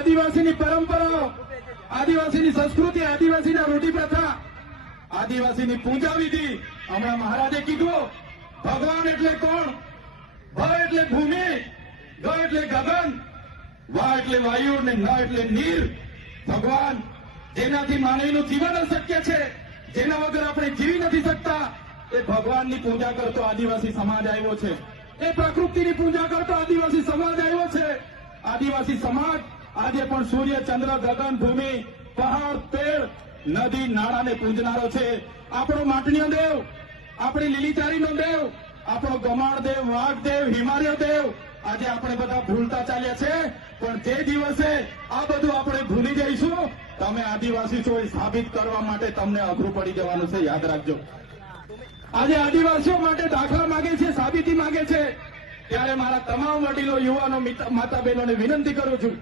આદિવાસીની પરંપરાઓ, આદિવાસીની સંસ્કૃતિ, આદિવાસીના રૂઢિ પ્રથા, આદિવાસીની પૂજા વિધિ. હમણાં મહારાજે કીધું ભગવાન એટલે કોણ? ભ એટલે ભૂમિ, ગ એટલે ગગન, વા એટલે વાયુ ને ન એટલે નીર. ભગવાન જેનાથી માનવીનું જીવન અશક્ય છે, જેના વગર આપણે જીવી નથી શકતા, એ ભગવાનની પૂજા કરતો આદિવાસી સમાજ આવ્યો છે. એ પ્રકૃતિની પૂજા કરતો આદિવાસી સમાજ આવ્યો છે. આદિવાસી સમાજ આજે પણ સૂર્ય, ચંદ્ર, ગગન, ભૂમિ, પહાડ, પેડ, નદી, નાળાને પૂજનારો છે. આપણો માટણીયો દેવ, આપણી લીલીચારીનો દેવ, આપણો ગમાણ દેવ, વાઘ દેવ, હિમાલય દેવ આજે આપણે બધા ભૂલતા ચાલ્યા છે. પણ જે દિવસે આ બધું આપણે ભૂલી જઈશું, તમે આદિવાસી છો એ સાબિત કરવા માટે તમને અઘરું પડી જવાનું છે. યાદ રાખજો. આજે આદિવાસીઓ માટે દાખલા માંગે છે, સાબિતી માંગે છે. ત્યારે મારા તમામ વડીલો, યુવાનો, માતા બહેનોને વિનંતી કરું છું,